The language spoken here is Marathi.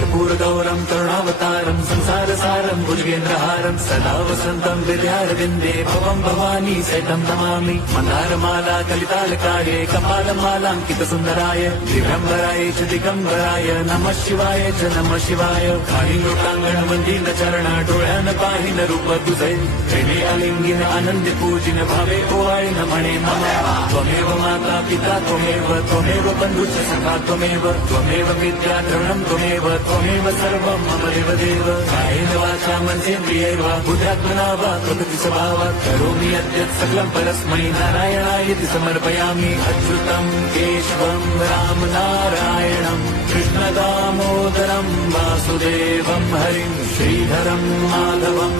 कर्पूरगौरं करुणावतारं संसारसारं भुजगेन्द्रहारं सदा वसन्तं हृदयारविन्दे भवं भवानी सहितं नमामि। मन्दारमाला कलितालकाये कपालमालाङ्कितसुन्दराय दिगम्बराय च दिगम्बराय नमः शिवाय च नमः शिवाय। लोटांगण चरण डोळ्यान पाहिन रूप तुझे प्रेमे आलिंगिन आनंदी पूजिन भावे ओवाळीन म्हणे मम त्वमेव माता पिता त्वमेव बंधुश्च सखा त्वमेव विद्या द्रवणं त्वमेव सर्वं मम देवदेव। कायेन वाचा मनसेन्द्रियैर्वा बुद्ध्यात्मना वा प्रकृति स्वभावात् करोमि यद्यत् सकलं परस्मै नारायणायति समर्पयामि। अच्युतं केशवं राम नारायणं कृष्ण दामोदरं वासुदेवं हरिं श्रीधरं माधवं